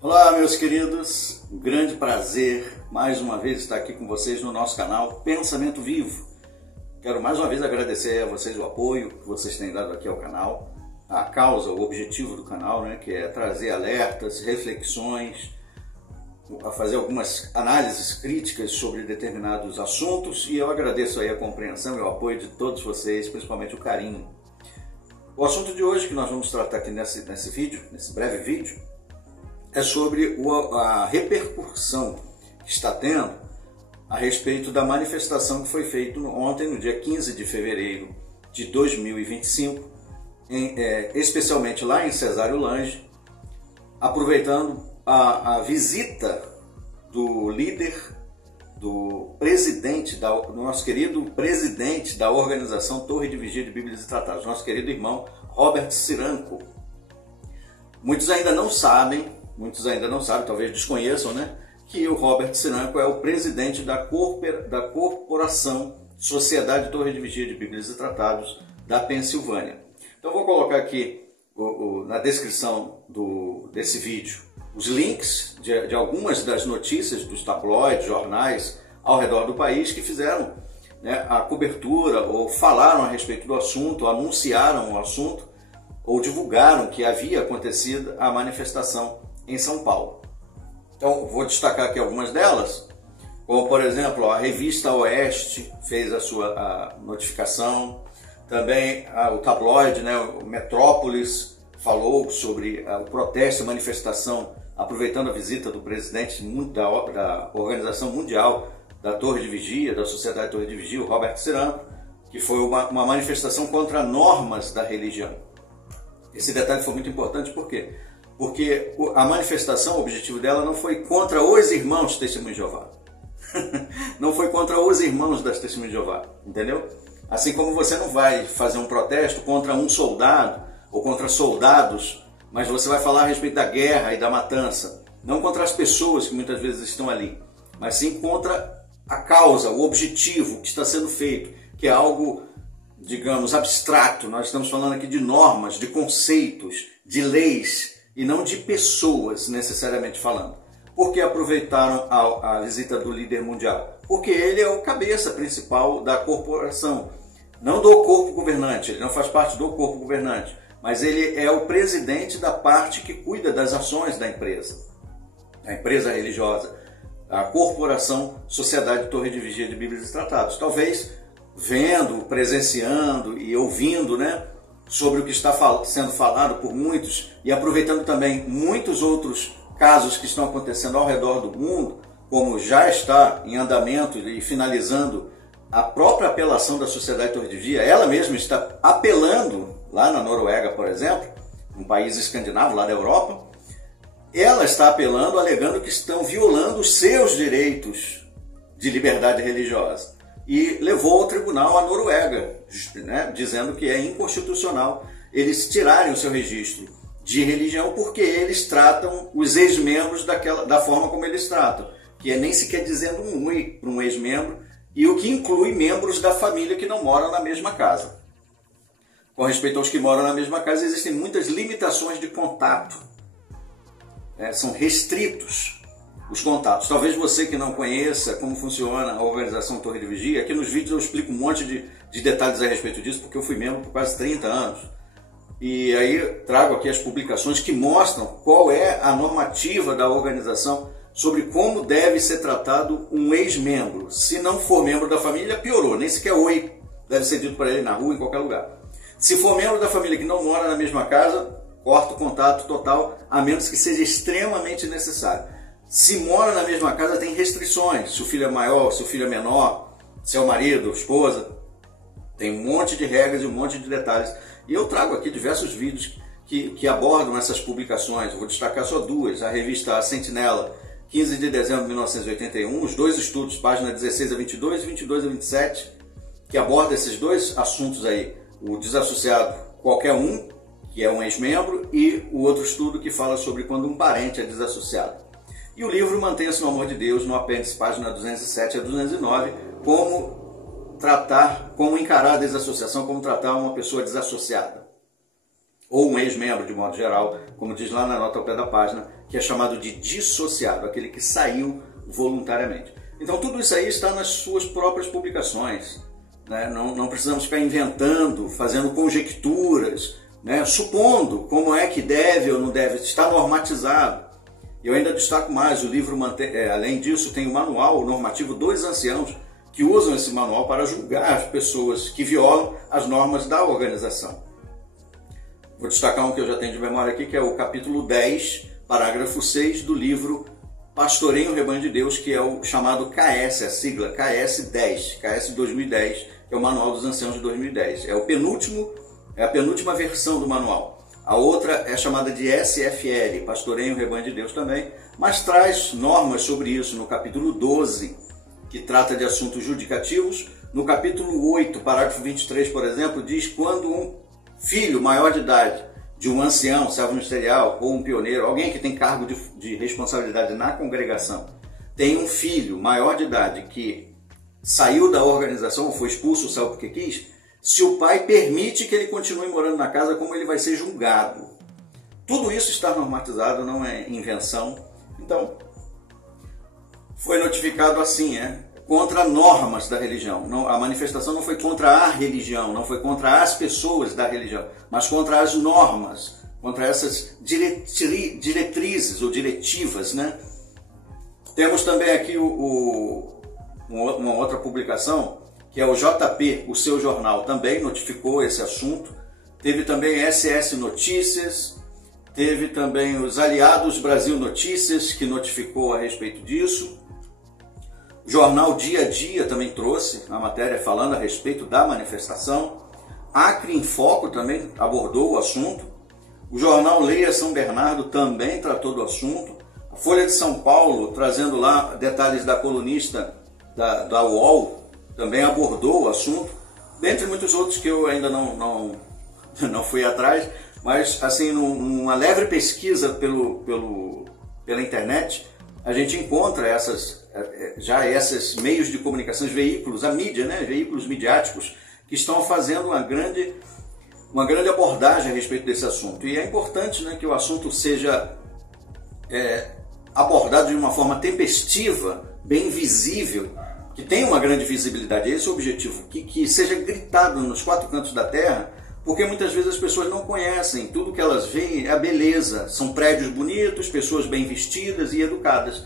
Olá, meus queridos, um grande prazer mais uma vez estar aqui com vocês no nosso canal Pensamento Vivo. Quero mais uma vez agradecer a vocês o apoio que vocês têm dado aqui ao canal, a causa, o objetivo do canal, que é trazer alertas, reflexões, a fazer algumas análises críticas sobre determinados assuntos, e eu agradeço aí a compreensão e o apoio de todos vocês, principalmente o carinho. O assunto de hoje que nós vamos tratar aqui nesse breve vídeo, é sobre a repercussão que está tendo a respeito da manifestação que foi feita ontem, no dia 15 de fevereiro de 2025, especialmente lá em Cesário Lange, aproveitando a visita do líder, do presidente, do nosso querido presidente da organização Torre de Vigia de Bíblias e Tratados, nosso querido irmão Robert Cyranko. Muitos ainda não sabem, talvez desconheçam, que o Robert Cyranko é o presidente da Corporação Sociedade Torre de Vigia de Bíblias e Tratados da Pensilvânia. Então vou colocar aqui na descrição desse vídeo os links de algumas das notícias dos tabloides, jornais ao redor do país que fizeram a cobertura ou falaram a respeito do assunto, anunciaram o assunto ou divulgaram que havia acontecido a manifestação em São Paulo. Então, vou destacar aqui algumas delas, como, por exemplo, a revista Oeste fez a sua notificação, também o tabloide, o Metrópolis, falou sobre o protesto e manifestação, aproveitando a visita do presidente da Organização Mundial da Torre de Vigia, da Sociedade Torre de Vigia, o Robert Cyranko, que foi uma manifestação contra normas da religião. Esse detalhe foi muito importante, por quê? Porque a manifestação, o objetivo dela não foi contra os irmãos Testemunhas de Jeová. Não foi contra os irmãos das Testemunhas de Jeová, entendeu? Assim como você não vai fazer um protesto contra um soldado ou contra soldados, mas você vai falar a respeito da guerra e da matança. Não contra as pessoas que muitas vezes estão ali, mas sim contra a causa, o objetivo que está sendo feito, que é algo, digamos, abstrato. Nós estamos falando aqui de normas, de conceitos, de leis, e não de pessoas, necessariamente falando. Por que aproveitaram a visita do líder mundial? Porque ele é o cabeça principal da corporação, não do corpo governante, ele não faz parte do corpo governante, mas ele é o presidente da parte que cuida das ações da empresa, a empresa religiosa, a Corporação Sociedade Torre de Vigia de Bíblias e Tratados. Talvez vendo, presenciando e ouvindo, sobre o que está sendo falado por muitos e aproveitando também muitos outros casos que estão acontecendo ao redor do mundo, como já está em andamento e finalizando a própria apelação da Sociedade Torre de Vigia. Ela mesma está apelando lá na Noruega, por exemplo, um país escandinavo lá da Europa. Ela está apelando, alegando que estão violando os seus direitos de liberdade religiosa. E levou ao tribunal a Noruega, dizendo que é inconstitucional eles tirarem o seu registro de religião, porque eles tratam os ex-membros da forma como eles tratam, que é nem sequer dizendo um oi para um ex-membro, e o que inclui membros da família que não moram na mesma casa. Com respeito aos que moram na mesma casa, existem muitas limitações de contato, são restritos os contatos. Talvez você que não conheça como funciona a organização Torre de Vigia, aqui nos vídeos eu explico um monte de detalhes a respeito disso, porque eu fui membro por quase 30 anos. E aí trago aqui as publicações que mostram qual é a normativa da organização sobre como deve ser tratado um ex-membro. Se não for membro da família, piorou, nem sequer oi deve ser dito para ele na rua, em qualquer lugar. Se for membro da família que não mora na mesma casa, corta o contato total, a menos que seja extremamente necessário. Se mora na mesma casa, tem restrições. Se o filho é maior, se o filho é menor, se é o marido, esposa. Tem um monte de regras e um monte de detalhes. E eu trago aqui diversos vídeos que abordam essas publicações. Eu vou destacar só duas. A revista A Sentinela, 15 de dezembro de 1981. Os dois estudos, páginas 16 a 22 e 22 a 27, que abordam esses dois assuntos aí. O desassociado qualquer um, que é um ex-membro, e o outro estudo que fala sobre quando um parente é desassociado. E o livro Mantenha-se no Amor de Deus, no apêndice, página 207 a 209, como encarar a desassociação, como tratar uma pessoa desassociada. ou um ex-membro de modo geral, como diz lá na nota ao pé da página, que é chamado de dissociado, aquele que saiu voluntariamente. Então tudo isso aí está nas suas próprias publicações, né? Não precisamos ficar inventando, fazendo conjecturas, né? Supondo como é que deve ou não deve, está normatizado. Eu ainda destaco mais, o livro, além disso, tem o manual normativo dos anciãos, que usam esse manual para julgar as pessoas que violam as normas da organização. Vou destacar um que eu já tenho de memória aqui, que é o capítulo 10, parágrafo 6 do livro Pastoreiem o Rebanho de Deus, que é o chamado KS, a sigla KS 10, KS 2010, que é o Manual dos Anciãos de 2010. É a penúltima versão do manual. A outra é chamada de SFL, Pastoreiem o Rebanho de Deus também, mas traz normas sobre isso no capítulo 12, que trata de assuntos judicativos. No capítulo 8, parágrafo 23, por exemplo, diz quando um filho maior de idade de um ancião, servo ministerial ou um pioneiro, alguém que tem cargo de responsabilidade na congregação, tem um filho maior de idade que saiu da organização ou foi expulso, saiu porque quis, se o pai permite que ele continue morando na casa, como ele vai ser julgado. Tudo isso está normatizado, não é invenção. Então, foi notificado assim, contra normas da religião. A manifestação não foi contra a religião, não foi contra as pessoas da religião, mas contra as normas, contra essas diretrizes ou diretivas, né? Temos também aqui uma outra publicação, que é o JP, o seu jornal, também notificou esse assunto. Teve também SS Notícias, teve também os Aliados Brasil Notícias, que notificou a respeito disso. O jornal Dia a Dia também trouxe a matéria falando a respeito da manifestação. Acre em Foco também abordou o assunto. O jornal Leia São Bernardo também tratou do assunto. A Folha de São Paulo, trazendo lá detalhes da colunista da UOL, também abordou o assunto, dentre muitos outros que eu ainda não fui atrás, mas assim, numa leve pesquisa pela internet, a gente encontra esses meios de comunicação, os veículos, a mídia, né? Veículos midiáticos, que estão fazendo uma grande abordagem a respeito desse assunto. E é importante, né, que o assunto seja abordado de uma forma tempestiva, bem visível, que tenha uma grande visibilidade. Esse é o objetivo, que seja gritado nos quatro cantos da terra, porque muitas vezes as pessoas não conhecem, tudo que elas veem é a beleza, são prédios bonitos, pessoas bem vestidas e educadas.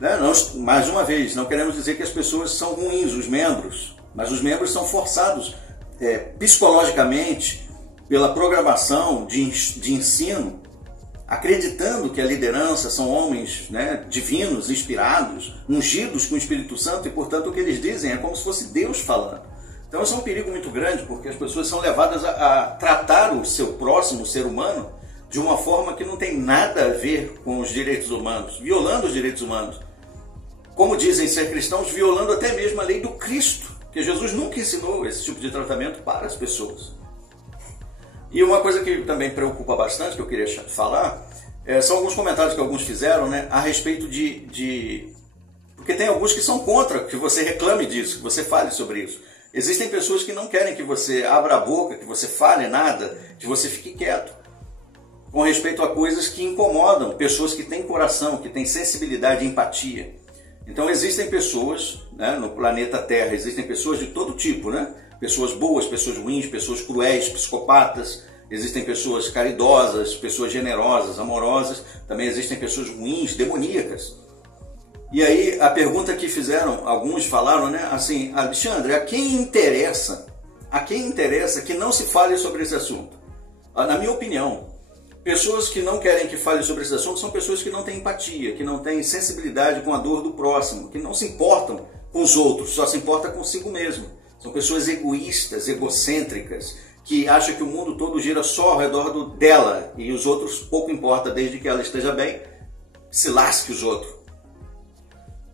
Né? Mais uma vez, não queremos dizer que as pessoas são ruins, os membros, mas os membros são forçados psicologicamente pela programação de ensino, acreditando que a liderança são homens, né, divinos, inspirados, ungidos com o Espírito Santo, e portanto o que eles dizem é como se fosse Deus falando. Então isso é um perigo muito grande, porque as pessoas são levadas a tratar o seu próximo, o ser humano, de uma forma que não tem nada a ver com os direitos humanos, violando os direitos humanos. Como dizem ser cristãos, violando até mesmo a lei do Cristo, que Jesus nunca ensinou esse tipo de tratamento para as pessoas. E uma coisa que também preocupa bastante, que eu queria falar, são alguns comentários que alguns fizeram, né, a respeito porque tem alguns que são contra que você reclame disso, que você fale sobre isso. Existem pessoas que não querem que você abra a boca, que você fale nada, que você fique quieto, com respeito a coisas que incomodam pessoas que têm coração, que têm sensibilidade e empatia. Então existem pessoas, né, no planeta Terra, existem pessoas de todo tipo, né? Pessoas boas, pessoas ruins, pessoas cruéis, psicopatas, existem pessoas caridosas, pessoas generosas, amorosas, também existem pessoas ruins, demoníacas. E aí a pergunta que fizeram, alguns falaram, né, assim, Alexandre, a quem interessa que não se fale sobre esse assunto? Na minha opinião, pessoas que não querem que fale sobre esse assunto são pessoas que não têm empatia, que não têm sensibilidade com a dor do próximo, que não se importam com os outros, só se importam consigo mesmo. São pessoas egoístas, egocêntricas, que acham que o mundo todo gira só ao redor dela e os outros pouco importa, desde que ela esteja bem, se lasque os outros.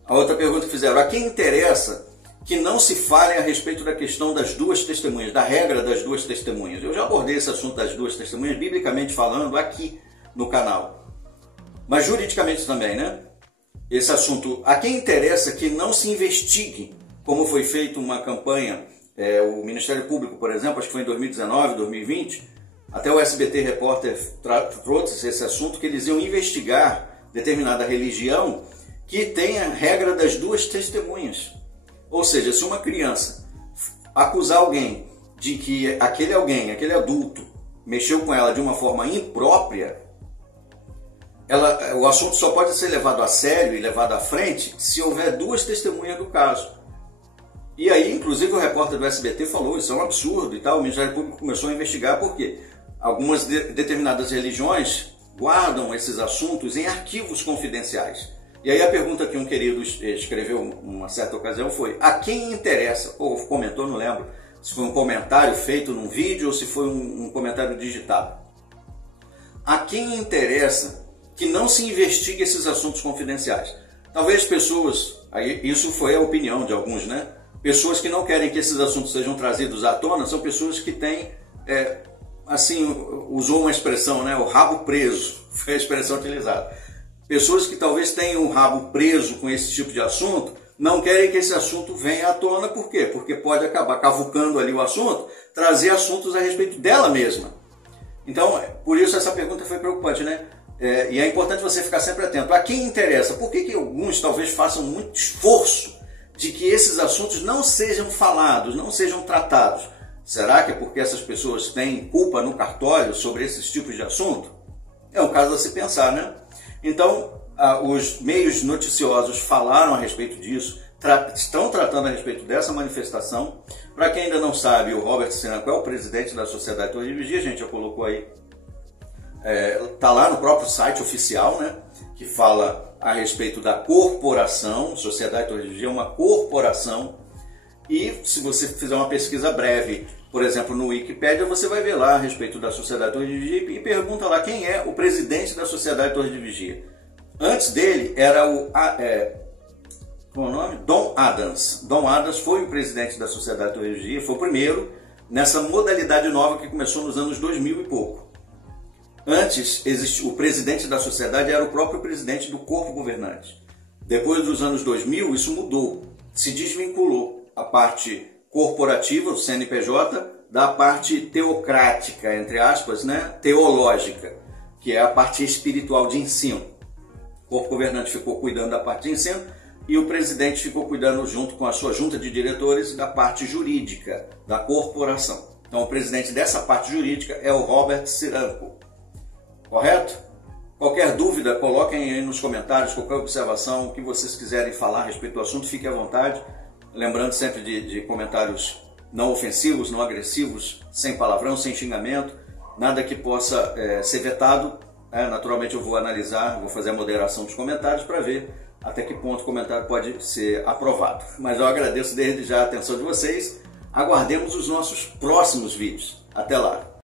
A outra pergunta que fizeram, a quem interessa que não se fale a respeito da questão das duas testemunhas, da regra das duas testemunhas? Eu já abordei esse assunto das duas testemunhas, biblicamente falando, aqui no canal. Mas juridicamente também, né? Esse assunto, a quem interessa que não se investigue, como foi feita uma campanha, o Ministério Público, por exemplo, acho que foi em 2019, 2020, Até o SBT Repórter trouxe esse assunto, que eles iam investigar determinada religião que tem a regra das duas testemunhas. Ou seja, se uma criança acusar alguém de que aquele adulto, mexeu com ela de uma forma imprópria, o assunto só pode ser levado a sério e levado à frente se houver duas testemunhas do caso. E aí, inclusive, o repórter do SBT falou, isso é um absurdo e tal. O Ministério Público começou a investigar porque algumas determinadas religiões guardam esses assuntos em arquivos confidenciais. E aí a pergunta que um querido escreveu numa certa ocasião foi: a quem interessa? Ou comentou, não lembro, se foi um comentário feito num vídeo ou se foi um comentário digitado. A quem interessa que não se investigue esses assuntos confidenciais? Talvez pessoas, aí isso foi a opinião de alguns, né? Pessoas que não querem que esses assuntos sejam trazidos à tona são pessoas que têm, usou uma expressão, né? O rabo preso, foi a expressão utilizada. Pessoas que talvez tenham o rabo preso com esse tipo de assunto, não querem que esse assunto venha à tona. Por quê? Porque pode acabar cavucando ali o assunto, trazer assuntos a respeito dela mesma. Então, por isso essa pergunta foi preocupante, né? E é importante você ficar sempre atento. A quem interessa? Por que alguns talvez façam muito esforço de que esses assuntos não sejam falados, não sejam tratados? Será que é porque essas pessoas têm culpa no cartório sobre esses tipos de assunto? É um caso a se pensar, né? Então, os meios noticiosos falaram a respeito disso, estão tratando a respeito dessa manifestação. Para quem ainda não sabe, o Robert Siranco é o presidente da Sociedade Torre de Vigia, a gente já colocou aí. Está lá no próprio site oficial, né, que fala a respeito da corporação. Sociedade Torre de Vigia é uma corporação. E se você fizer uma pesquisa breve, por exemplo, no Wikipedia, você vai ver lá a respeito da Sociedade Torre de Vigia e pergunta lá quem é o presidente da Sociedade Torre de Vigia. Antes dele era como é o nome? Don Adams. Don Adams foi o presidente da Sociedade Torre de Vigia, foi o primeiro nessa modalidade nova que começou nos anos 2000 e pouco. Antes, o presidente da sociedade era o próprio presidente do corpo governante. Depois dos anos 2000, isso mudou. Se desvinculou a parte corporativa, o CNPJ, da parte teocrática, entre aspas, né, teológica, que é a parte espiritual de ensino. O corpo governante ficou cuidando da parte de ensino e o presidente ficou cuidando, junto com a sua junta de diretores, da parte jurídica, da corporação. Então, o presidente dessa parte jurídica é o Robert Siranco. Correto? Qualquer dúvida, coloquem aí nos comentários, qualquer observação, o que vocês quiserem falar a respeito do assunto, fique à vontade. Lembrando sempre de comentários não ofensivos, não agressivos, sem palavrão, sem xingamento, nada que possa ser vetado. Naturalmente eu vou analisar, vou fazer a moderação dos comentários para ver até que ponto o comentário pode ser aprovado. Mas eu agradeço desde já a atenção de vocês. Aguardemos os nossos próximos vídeos. Até lá!